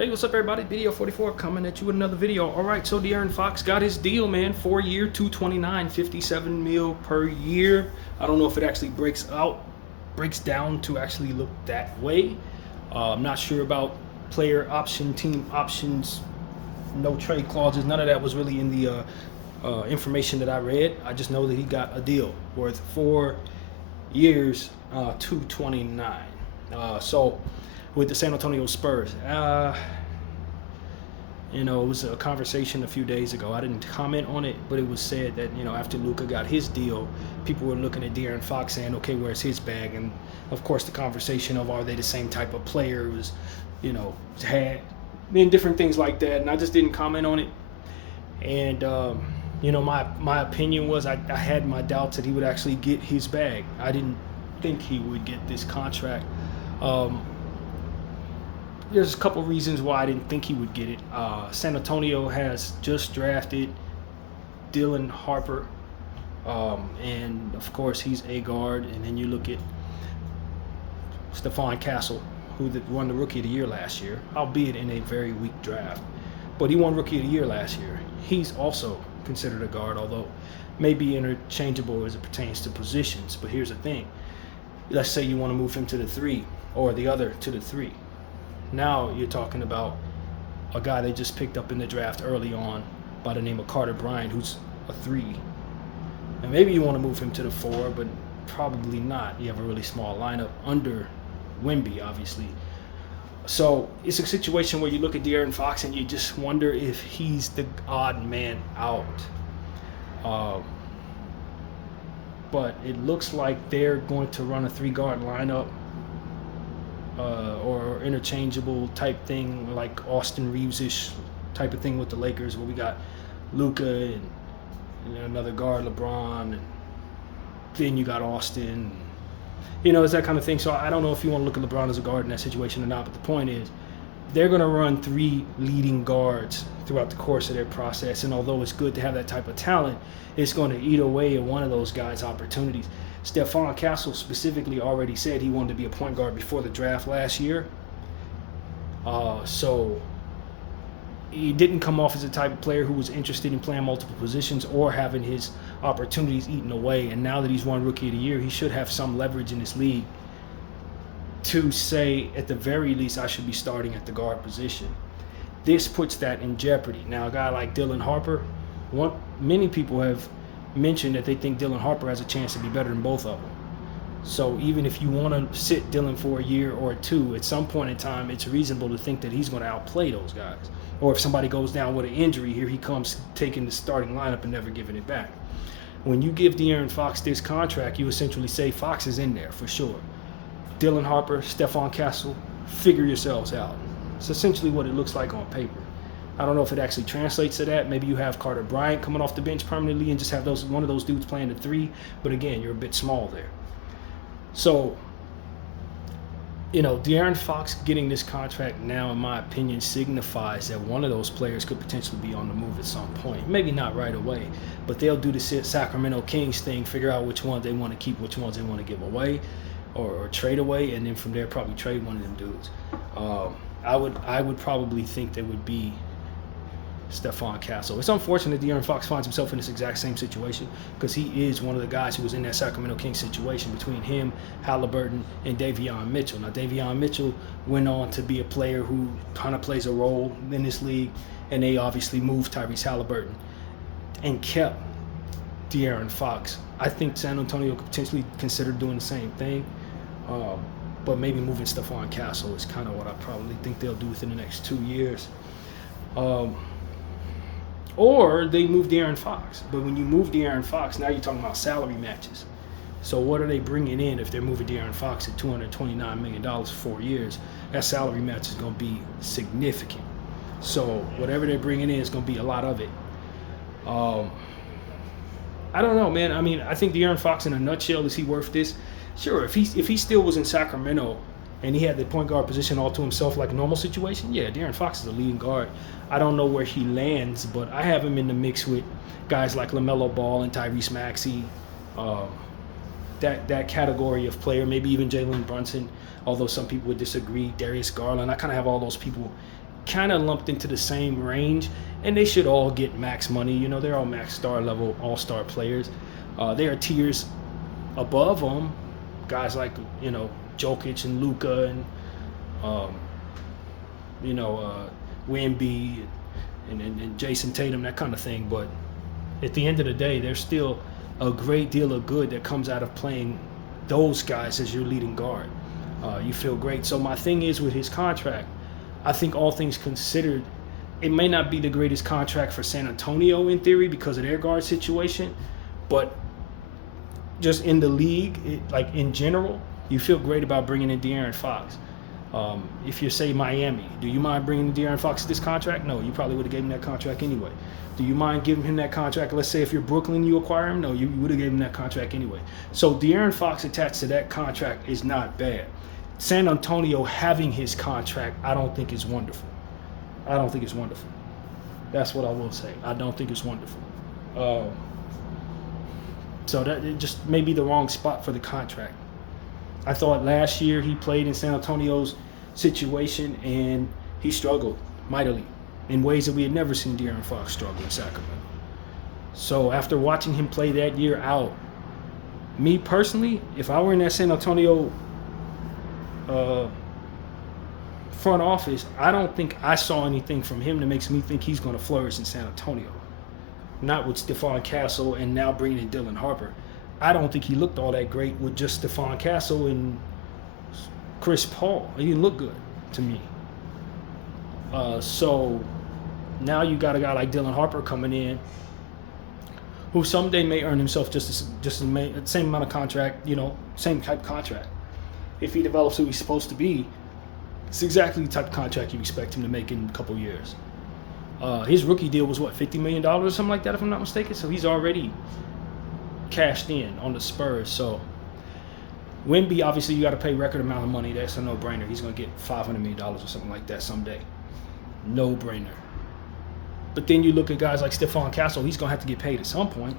Hey, what's up, everybody? Video 44 coming at you with another video. All right, so De'Aaron Fox got his deal, man. 4-year, 229, 57 mil per year. I don't know if it actually breaks down to actually look that way. I'm not sure about player option, team options, no trade clauses. None of that was really in the information that I read. I just know that he got a deal worth 4 years, 229. So with the San Antonio Spurs. It was a conversation a few days ago. I didn't comment on it, but it was said that, after Luka got his deal, people were looking at De'Aaron Fox saying, okay, where's his bag? And, of course, the conversation of are they the same type of player was, had been different things like that. And I just didn't comment on it. And, my opinion was I had my doubts that he would actually get his bag. I didn't think he would get this contract. There's a couple reasons why I didn't think he would get it. San Antonio has just drafted Dylan Harper, and of course he's a guard. And then you look at Stephon Castle, who won the Rookie of the Year last year, albeit in a very weak draft. But he won Rookie of the Year last year. He's also considered a guard, although maybe interchangeable as it pertains to positions. But here's the thing. Let's say you want to move him to the 3 or the other to the 3. Now you're talking about a guy they just picked up in the draft early on by the name of Carter Bryant, who's a 3. And maybe you want to move him to the 4, but probably not. You have a really small lineup under Wemby, obviously. So it's a situation where you look at De'Aaron Fox and you just wonder if he's the odd man out. But it looks like they're going to run a 3-guard lineup. Or interchangeable type thing, like Austin Reeves-ish type of thing with the Lakers, where we got Luka and another guard, LeBron, and then you got Austin. It's that kind of thing. So I don't know if you want to look at LeBron as a guard in that situation or not, but the point is they're going to run 3 leading guards throughout the course of their process, and although it's good to have that type of talent, it's going to eat away at one of those guys' opportunities. Stephon Castle specifically already said he wanted to be a point guard before the draft last year. So he didn't come off as the type of player who was interested in playing multiple positions or having his opportunities eaten away. And now that he's won Rookie of the Year, he should have some leverage in this league to say, at the very least, I should be starting at the guard position. This puts that in jeopardy. Now, a guy like Dylan Harper, many people have mentioned that they think Dylan Harper has a chance to be better than both of them. So even if you want to sit Dylan for a year or 2, at some point in time, it's reasonable to think that he's going to outplay those guys. Or if somebody goes down with an injury, here he comes taking the starting lineup and never giving it back. When you give De'Aaron Fox this contract, you essentially say Fox is in there for sure. Dylan Harper, Stephon Castle, figure yourselves out. It's essentially what it looks like on paper. I don't know if it actually translates to that. Maybe you have Carter Bryant coming off the bench permanently and just have one of those dudes playing the 3. But again, you're a bit small there. So, De'Aaron Fox getting this contract now, in my opinion, signifies that one of those players could potentially be on the move at some point. Maybe not right away, but they'll do the Sacramento Kings thing, figure out which ones they want to keep, which ones they want to give away or trade away, and then from there probably trade one of them dudes. I would probably think they would be Stephon Castle. It's unfortunate De'Aaron Fox finds himself in this exact same situation because he is one of the guys who was in that Sacramento Kings situation between him, Halliburton, and Davion Mitchell. Now, Davion Mitchell went on to be a player who kind of plays a role in this league, and they obviously moved Tyrese Halliburton and kept De'Aaron Fox. I think San Antonio could potentially consider doing the same thing, but maybe moving Stephon Castle is kind of what I probably think they'll do within the next 2 years. Or they move De'Aaron Fox. But when you move De'Aaron Fox, now you're talking about salary matches. So what are they bringing in if they're moving De'Aaron Fox at $229 million for 4 years? That salary match is going to be significant. So whatever they're bringing in is going to be a lot of it. I don't know, man. I mean, I think De'Aaron Fox, in a nutshell, is he worth this? Sure, if he still was in Sacramento and he had the point guard position all to himself like a normal situation, yeah, De'Aaron Fox is a leading guard. I don't know where he lands, but I have him in the mix with guys like LaMelo Ball and Tyrese Maxey, that category of player, maybe even Jalen Brunson, although some people would disagree, Darius Garland. I kind of have all those people kind of lumped into the same range, and they should all get max money. You know, they're all max star level all-star players. There are tiers above them, guys like, you know, Jokic and Luka and you know, Wemby and Jason Tatum, that kind of thing. But at the end of the day, there's still a great deal of good that comes out of playing those guys as your leading guard. You feel great. So my thing is with his contract, I think all things considered, it may not be the greatest contract for San Antonio in theory because of their guard situation, but just in the league, like in general, you feel great about bringing in De'Aaron Fox. If you're, say, Miami, do you mind bringing De'Aaron Fox this contract? No, you probably would have given him that contract anyway. Do you mind giving him that contract? Let's say if you're Brooklyn, you acquire him. No, you would have given him that contract anyway. So De'Aaron Fox attached to that contract is not bad. San Antonio having his contract, I don't think is wonderful. I don't think it's wonderful. That's what I will say. I don't think it's wonderful. So that it just may be the wrong spot for the contract. I thought last year he played in San Antonio's situation and he struggled mightily in ways that we had never seen De'Aaron Fox struggle in Sacramento. So after watching him play that year out, me personally, if I were in that San Antonio front office, I don't think I saw anything from him that makes me think he's going to flourish in San Antonio. Not with Stephon Castle and now bringing in Dylan Harper. I don't think he looked all that great with just Stephon Castle and Chris Paul. He didn't look good to me. So now you got a guy like Dylan Harper coming in, who someday may earn himself just the same amount of contract, you know, same type of contract. If he develops who he's supposed to be, it's exactly the type of contract you expect him to make in a couple of years. His rookie deal was what, $50 million or something like that, if I'm not mistaken. So he's already cashed in on the Spurs. So Wemby, obviously you got to pay record amount of money. That's a no-brainer. He's going to get $500 million or something like that someday. No-brainer. But then you look at guys like Stephon Castle. He's going to have to get paid at some point.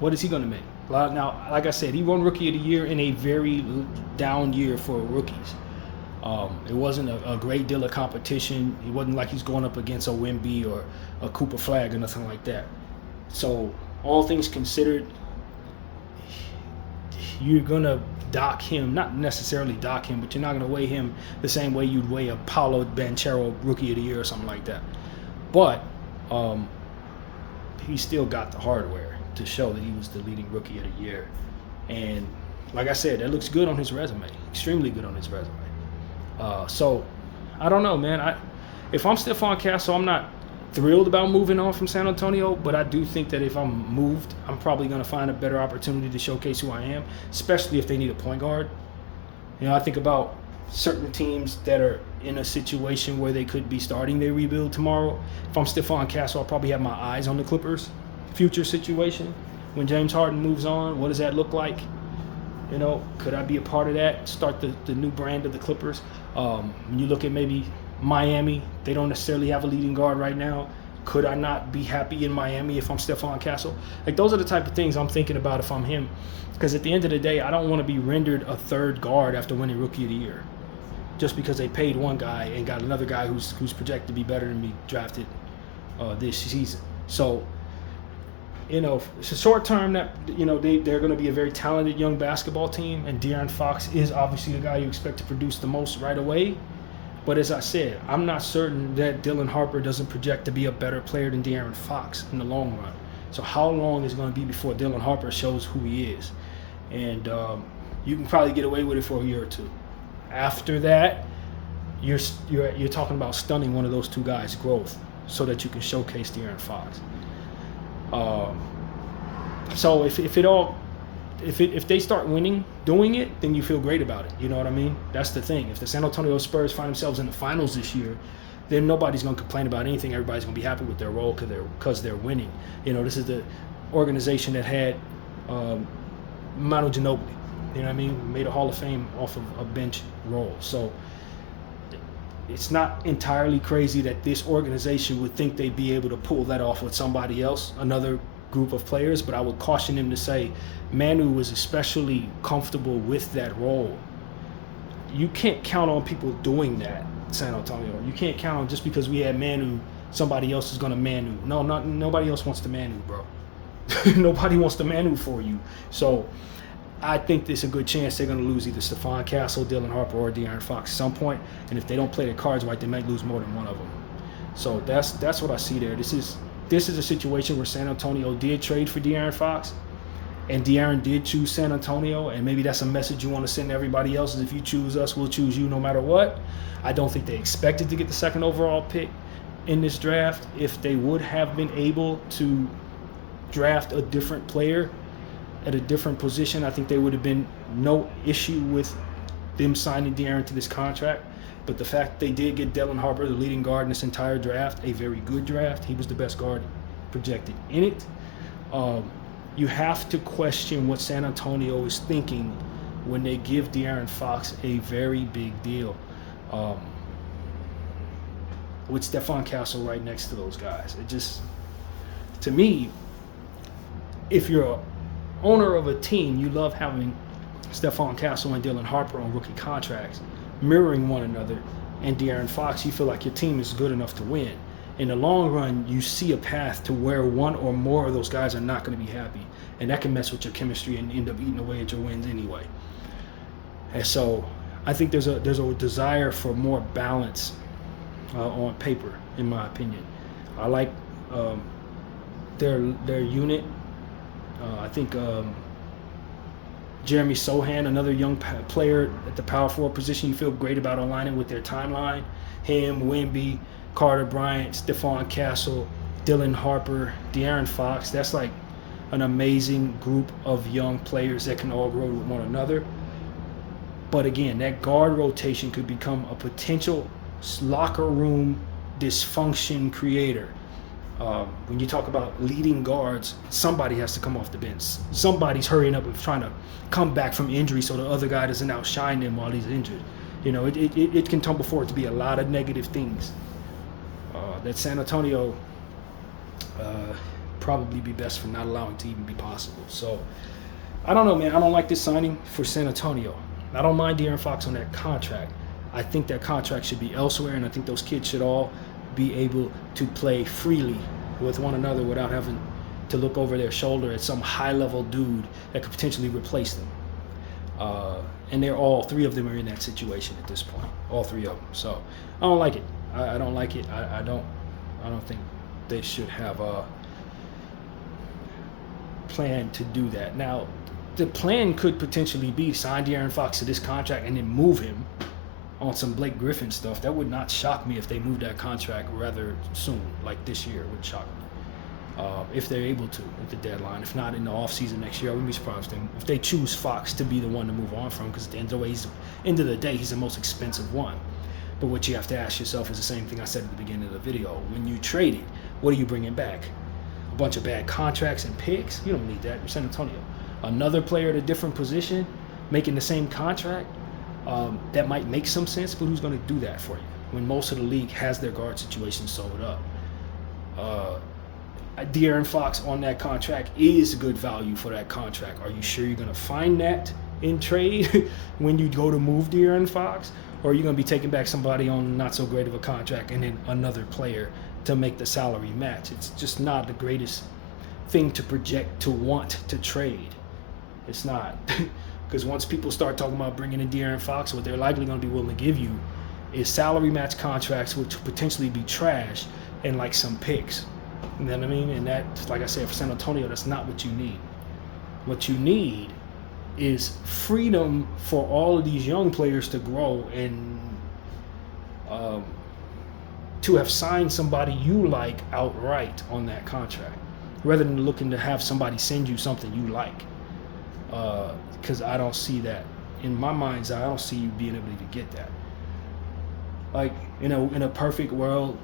What is he going to make? Now, like I said, he won Rookie of the Year in a very down year for rookies. It wasn't a great deal of competition. It wasn't like he's going up against a Wemby or a Cooper Flag or nothing like that. So all things considered, you're going to dock him, not necessarily dock him, but you're not going to weigh him the same way you'd weigh a Paolo Banchero Rookie of the Year or something like that. But he still got the hardware to show that he was the leading Rookie of the Year. And like I said, that looks good on his resume, extremely good on his resume. So I don't know, man. If I'm Stephon Castle, I'm not thrilled about moving on from San Antonio, but I do think that if I'm moved, I'm probably going to find a better opportunity to showcase who I am, especially if they need a point guard. You know, I think about certain teams that are in a situation where they could be starting their rebuild tomorrow. If I'm Stephon Castle, I'll probably have my eyes on the Clippers' future situation. When James Harden moves on, what does that look like? You know, could I be a part of that? Start the new brand of the Clippers. When you look at maybe Miami, they don't necessarily have a leading guard right now. Could I not be happy in Miami if I'm Stephon Castle? Like, those are the type of things I'm thinking about if I'm him. Because at the end of the day, I don't want to be rendered a third guard after winning Rookie of the Year, just because they paid one guy and got another guy who's projected to be better than me drafted this season. So, you know, it's a short term that, you know, they're going to be a very talented young basketball team, and De'Aaron Fox is obviously the guy you expect to produce the most right away. But as I said, I'm not certain that Dylan Harper doesn't project to be a better player than De'Aaron Fox in the long run. So how long is it going to be before Dylan Harper shows who he is? And you can probably get away with it for a year or two. After that, you're talking about stunning one of those two guys' growth so that you can showcase De'Aaron Fox. So if they start winning doing it, then you feel great about it. You know what I mean? That's the thing. If the San Antonio Spurs find themselves in the finals this year, then nobody's going to complain about anything. Everybody's going to be happy with their role because they're winning. You know, this is the organization that had Manu Ginobili. You know what I mean? Made a Hall of Fame off of a bench role. So it's not entirely crazy that this organization would think they'd be able to pull that off with somebody else, another group of players, but I would caution them to say Manu was especially comfortable with that role. You can't count on people doing that San Antonio. You can't count on just because we had Manu, somebody else is going to Manu. No, nobody else wants to Manu, bro. Nobody wants to Manu for you. So I think there's a good chance they're going to lose either Stephon Castle, Dylan Harper, or De'Aaron Fox at some point. And if they don't play their cards right, they might lose more than one of them. So that's what I see there. This is a situation where San Antonio did trade for De'Aaron Fox, and De'Aaron did choose San Antonio, and maybe that's a message you want to send to everybody else is if you choose us, we'll choose you no matter what. I don't think they expected to get the second overall pick in this draft. If they would have been able to draft a different player at a different position, I think there would have been no issue with them signing De'Aaron to this contract. But the fact they did get Dylan Harper, the leading guard in this entire draft, a very good draft. He was the best guard projected in it. You have to question what San Antonio is thinking when they give De'Aaron Fox a very big deal. With Stephon Castle right next to those guys. It just, to me, if you're an owner of a team, you love having Stephon Castle and Dylan Harper on rookie contracts, mirroring one another, and De'Aaron Fox, you feel like your team is good enough to win. In the long run, you see a path to where one or more of those guys are not going to be happy, and that can mess with your chemistry and end up eating away at your wins anyway. And so I think there's a desire for more balance on paper, in my opinion. I like their unit. I think Jeremy Sohan, another young player at the power forward position, you feel great about aligning with their timeline. Him, Wemby, Carter Bryant, Stephon Castle, Dylan Harper, De'Aaron Fox. That's like an amazing group of young players that can all grow with one another. But again, that guard rotation could become a potential locker room dysfunction creator. When you talk about leading guards, somebody has to come off the bench. Somebody's hurrying up and trying to come back from injury so the other guy doesn't outshine them while he's injured. You know, it can tumble forward to be a lot of negative things. That San Antonio probably be best for not allowing to even be possible. So, I don't know, man. I don't like this signing for San Antonio. I don't mind De'Aaron Fox on that contract. I think that contract should be elsewhere, and I think those kids should all be able to play freely with one another without having to look over their shoulder at some high-level dude that could potentially replace them. And all three of them are in that situation at this point, all three of them. So I don't like it. I don't like it. I don't think they should have a plan to do that. Now, the plan could potentially be sign De'Aaron Fox to this contract and then move him on some Blake Griffin stuff. That would not shock me if they moved that contract rather soon, like this year. It would shock me. If they're able to at the deadline. If not in the offseason next year, I wouldn't be surprised if they choose Fox to be the one to move on from, because at the end of the day, he's the most expensive one. But what you have to ask yourself is the same thing I said at the beginning of the video. When you trade it, what are you bringing back? A bunch of bad contracts and picks? You don't need that. You're San Antonio. Another player at a different position making the same contract? That might make some sense, but who's going to do that for you when most of the league has their guard situation sold up? De'Aaron Fox on that contract is good value for that contract. Are you sure you're going to find that in trade when you go to move De'Aaron Fox? Or are you going to be taking back somebody on not so great of a contract and then another player to make the salary match? It's just not the greatest thing to project to want to trade. It's not. Because once people start talking about bringing in De'Aaron Fox, what they're likely going to be willing to give you is salary match contracts, which will potentially be trash, and like some picks. You know what I mean? And that, like I said, for San Antonio, that's not what you need. What you need is freedom for all of these young players to grow and to have signed somebody you like outright on that contract, rather than looking to have somebody send you something you like. Because I don't see that. In my mind's eye, I don't see you being able to even get that. Like, in a perfect world,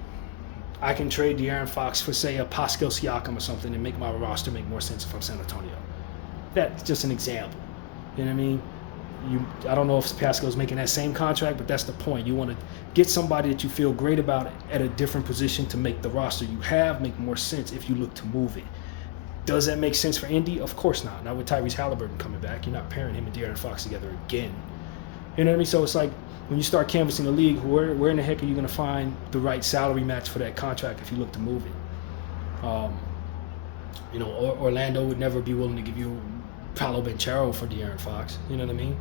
I can trade De'Aaron Fox for, say, a Pascal Siakam or something and make my roster make more sense if I'm San Antonio. That's just an example. You know what I mean? I don't know if Pascal's making that same contract, but that's the point. You want to get somebody that you feel great about at a different position to make the roster you have make more sense if you look to move it. Does that make sense for Indy? Of course not. Not with Tyrese Halliburton coming back. You're not pairing him and De'Aaron Fox together again. You know what I mean? So it's like, when you start canvassing the league, where in the heck are you going to find the right salary match for that contract if you look to move it? Orlando would never be willing to give you Paolo Banchero for De'Aaron Fox. You know what I mean?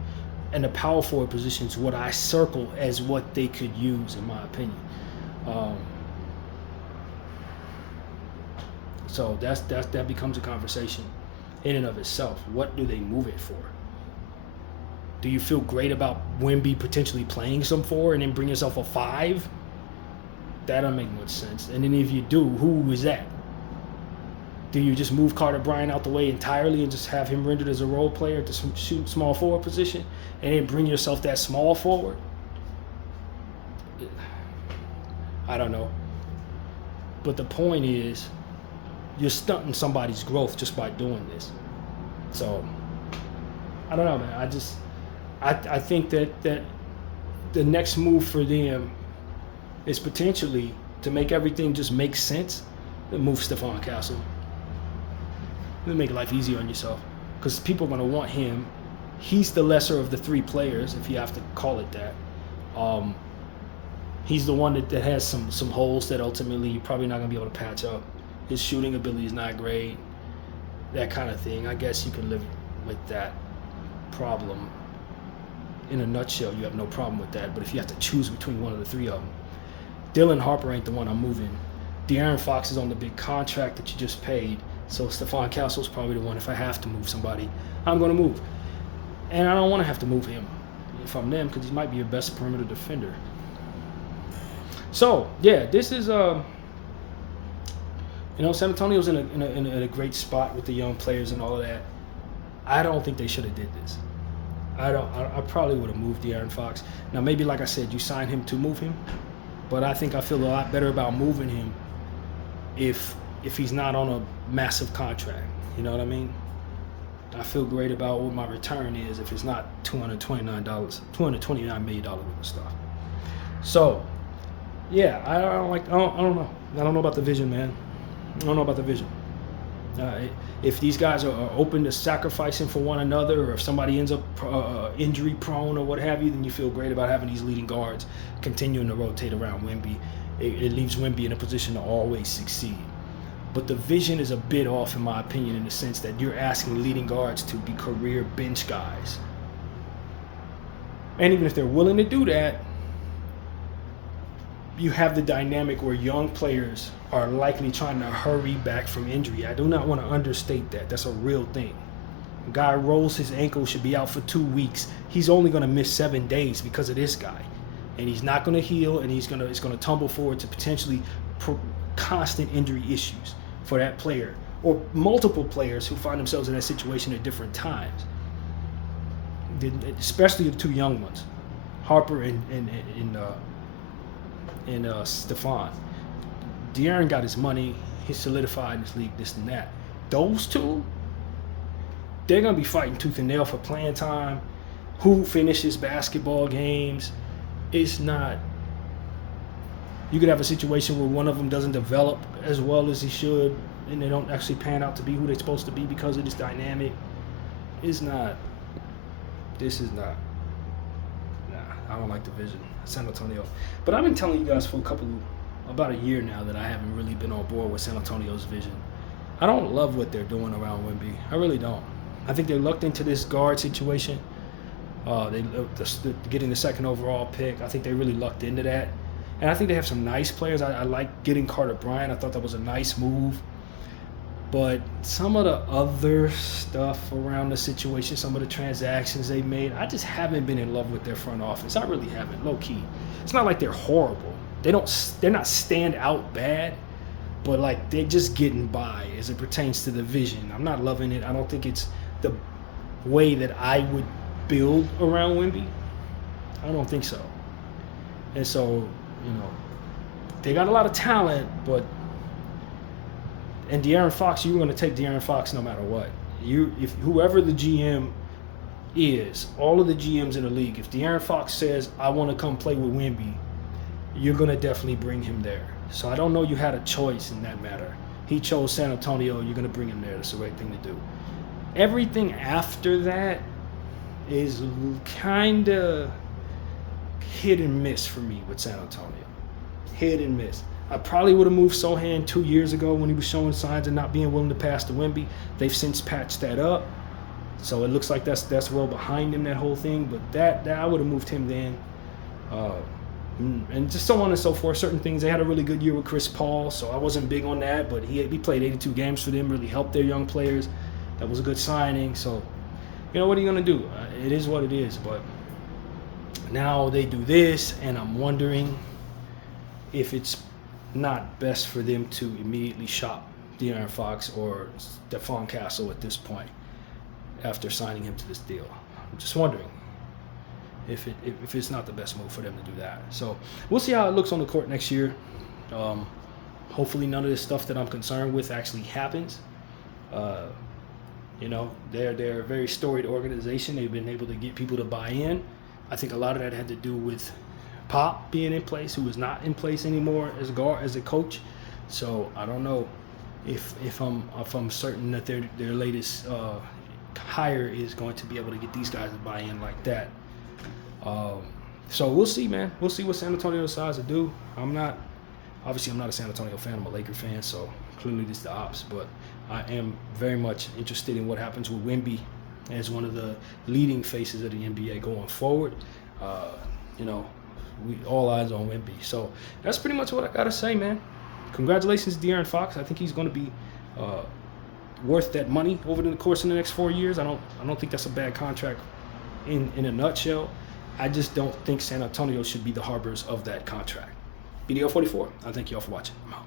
And the power forward position is what I circle as what they could use, in my opinion. So that becomes a conversation in and of itself. What do they move it for? Do you feel great about Wemby potentially playing some 4 and then bring yourself a 5? That don't make much sense. And then if you do, who is that? Do you just move Carter Bryant out the way entirely and just have him rendered as a role player at the small forward position and then bring yourself that small forward? I don't know. But the point is, you're stunting somebody's growth just by doing this. So, I don't know, man. I think that the next move for them is potentially to make everything just make sense, to move Stephon Castle. Make life easier on yourself, because people are going to want him. He's the lesser of the 3 players, if you have to call it that. He's the one that has some holes that ultimately you're probably not going to be able to patch up. His shooting ability is not great, that kind of thing. I guess you can live with that problem. In a nutshell, you have no problem with that. But if you have to choose between one of the 3 of them, Dylan Harper ain't the one I'm moving. De'Aaron Fox is on the big contract that you just paid. So Stephon Castle's probably the one. If I have to move somebody, I'm going to move. And I don't want to have to move him if I'm them, because he might be your best perimeter defender. So, yeah, this is, San Antonio's in a great spot with the young players and all of that. I don't think they should have did this. I probably would have moved De'Aaron Fox. Now, maybe, like I said, you sign him to move him. But I think I feel a lot better about moving him if he's not on a massive contract. You know what I mean? I feel great about what my return is if it's not $229 million worth of stuff. So, yeah, I don't know. I don't know about the vision, man. I don't know about the vision. If these guys are open to sacrificing for one another, or if somebody ends up injury prone or what have you, then you feel great about having these leading guards continuing to rotate around Wemby. It leaves Wemby in a position to always succeed. But the vision is a bit off, in my opinion, in the sense that you're asking leading guards to be career bench guys. And even if they're willing to do that, you have the dynamic where young players are likely trying to hurry back from injury. I do not want to understate that. That's a real thing. A guy rolls his ankle, should be out for 2 weeks. He's only going to miss 7 days because of this guy. And he's not going to heal, and it's going to tumble forward to potentially constant injury issues for that player, or multiple players who find themselves in that situation at different times, especially the 2 young ones, Harper and Stephon. De'Aaron got his money. He's solidified in this league, this and that. Those 2, they're going to be fighting tooth and nail for playing time. Who finishes basketball games? It's not. You could have a situation where one of them doesn't develop as well as he should, and they don't actually pan out to be who they're supposed to be because of this dynamic. It's not. This is not. Nah, I don't like the vision. San Antonio. But I've been telling you guys for about a year now that I haven't really been on board with San Antonio's vision. I don't love what they're doing around Wemby. I really don't. I think they lucked into this guard situation. They getting the 2nd overall pick. I think they really lucked into that. And I think they have some nice players. I like getting Carter Bryant. I thought that was a nice move. But some of the other stuff around the situation, some of the transactions they made, I just haven't been in love with their front office. I really haven't, low key. It's not like they're horrible. They're not stand out bad, but like they're just getting by as it pertains to the vision. I'm not loving it. I don't think it's the way that I would build around Wemby. I don't think so. And so, they got a lot of talent, but and De'Aaron Fox, you were going to take De'Aaron Fox no matter what. If whoever the GM is, all of the GMs in the league, if De'Aaron Fox says, I want to come play with Wemby, you're going to definitely bring him there. So I don't know you had a choice in that matter. He chose San Antonio, you're going to bring him there. That's the right thing to do. Everything after that is kind of hit and miss for me with San Antonio. Hit and miss. I probably would have moved Sohan 2 years ago when he was showing signs of not being willing to pass to Wemby. They've since patched that up. So it looks like that's well behind him, that whole thing. But that I would have moved him then. And just so on and so forth. Certain things. They had a really good year with Chris Paul, so I wasn't big on that. But he played 82 games for them, really helped their young players. That was a good signing. So, what are you going to do? It is what it is. But now they do this, and I'm wondering if it's not best for them to immediately shop De'Aaron Fox or Stephon Castle at this point after signing him to this deal. I'm just wondering if it's not the best move for them to do that. So we'll see how it looks on the court next year. Hopefully none of this stuff that I'm concerned with actually happens. They're a very storied organization. They've been able to get people to buy in. I think a lot of that had to do with Pop being in place, who is not in place anymore as a coach. So I don't know if I'm certain that their latest hire is going to be able to get these guys to buy in like that. So we'll see, man. We'll see what San Antonio decides to do. I'm not a San Antonio fan. I'm a Laker fan, so clearly this is the ops. But I am very much interested in what happens with Wemby as one of the leading faces of the NBA going forward. We all eyes on Wemby. So that's pretty much what I gotta say, man. Congratulations, De'Aaron Fox. I think he's going to be worth that money over the course of the next 4 years. I don't think that's a bad contract in a nutshell. I just don't think San Antonio should be the harbors of that contract. BDO 44. I thank y'all for watching. I'm out.